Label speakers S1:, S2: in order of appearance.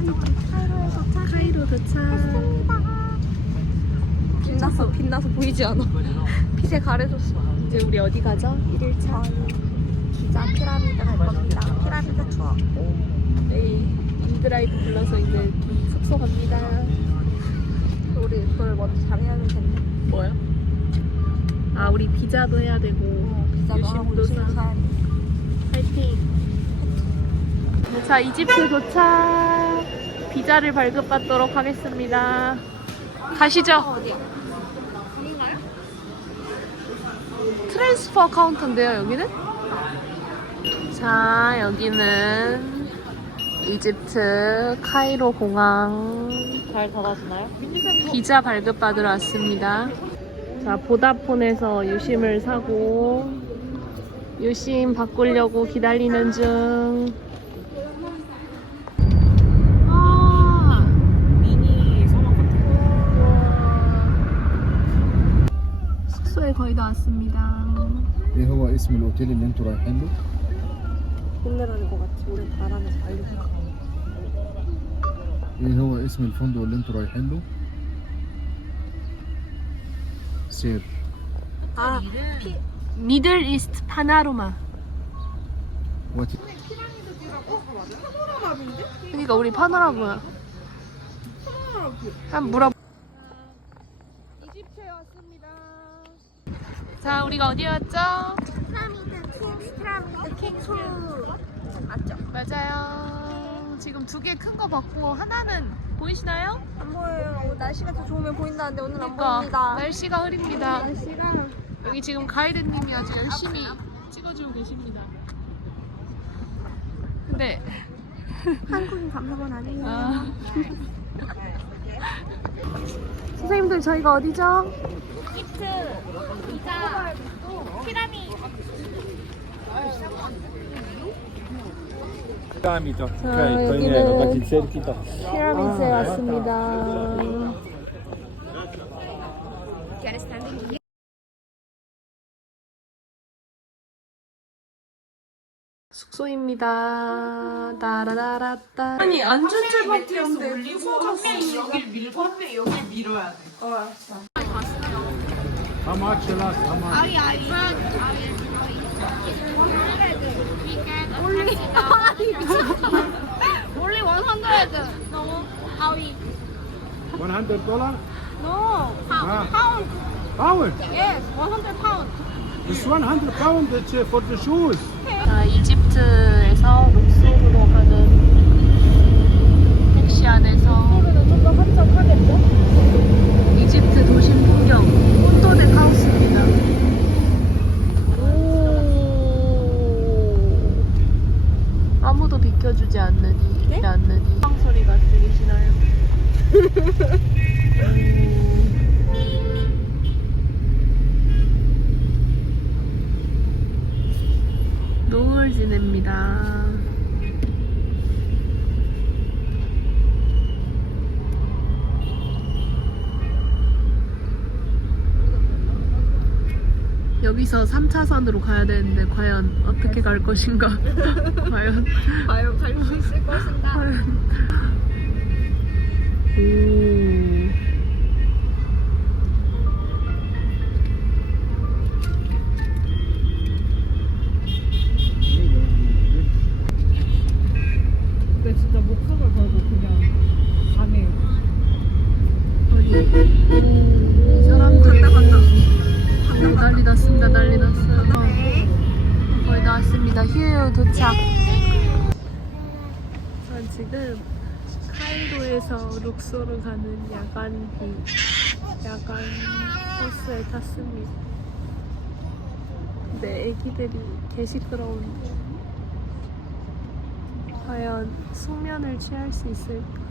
S1: 도착.
S2: 카이로 도착.
S1: 빛나서 빛나서 보이지 않아. 빛에 가려졌어.
S2: 이제 우리 어디 가죠? 1일차.
S1: 기자 피라미드 갈 겁니다. 피라미드 투어.
S2: 내일 인드라이브 불러서 이제 숙소 갑니다.
S1: 우리 그걸 먼저 잘해야 되겠네.
S2: 뭐요? 아 우리 비자도 해야 되고
S1: 비자도 하고
S2: 유심도.
S1: 사야 돼.
S2: 파이팅. 자 이집트 도착. 비자를 발급받도록 하겠습니다. 가시죠. 트랜스퍼 카운터인데요, 여기는? 자, 여기는 이집트 카이로 공항.
S1: 잘 닫아주나요?
S2: 비자 발급받으러 왔습니다. 자, 보다폰에서 유심을 사고, 유심 바꾸려고 기다리는 중. 아,
S1: 미니 사막 같은
S2: 숙소에 거의 다 왔습니다.
S3: ايه هو اسم الاوتيل اللي انتوا رايحين له؟
S1: 홈레라는 것 같이 우리 바람에서 알려줄까?
S3: ايه هو اسم الفندق اللي انتوا رايحين له؟ سير
S1: 아,
S2: 미들 이스트 파나로마.
S3: وات
S2: 그러니까 우리 파노라마야. 한 물어. 이집트에 왔습니다. 자, 우리가 어디 왔죠?
S1: 킹스 맞죠?
S2: 맞아요. 지금 두 개 큰 거 봤고 하나는 보이시나요?
S1: 안 보여요. 날씨가 더 좋으면 보인다는데 오늘 안
S2: 그러니까
S1: 보입니다.
S2: 날씨가 흐립니다.
S1: 날씨가
S2: 여기 지금 가이드님이 아주 열심히 찍어주고 계십니다. 근데
S1: 한국인 감사원 아니에요.
S2: 아. 선생님들 저희가 어디죠?
S1: 이집트 기자 피라미드
S4: Piramide, ok,
S2: Ah,
S4: to
S2: aqui
S4: nie, no
S2: no-
S4: taki cerki to.
S2: 피라미드에 왔습니다. 숙소입니다. 따라라라따. 아니 앉은 줄밖에 없는데
S4: How much last? How much?
S1: Only 100. No, Aoi.
S4: 100 dollar?
S1: No,
S4: Ah.
S1: pound.
S4: Pound?
S1: Yes, 100 pound.
S4: It's 100 pound that's uh, for the shoes.
S2: 자, 이집트에서 않느니
S1: 네?
S2: 않느니 빵 소리가 들리시나요? 오. 노을 지냅니다. 여기서 3차선으로 가야 되는데 과연 어떻게 갈 것인가? 과연
S1: 과연 갈 수 있을 것인가?
S2: 과연 왔습니다. 휴 도착. 전 지금 카이로에서 룩소로 가는 야간 비 야간 버스에 탔습니다. 근데 애기들이 개 시끄러운데 과연 숙면을 취할 수 있을까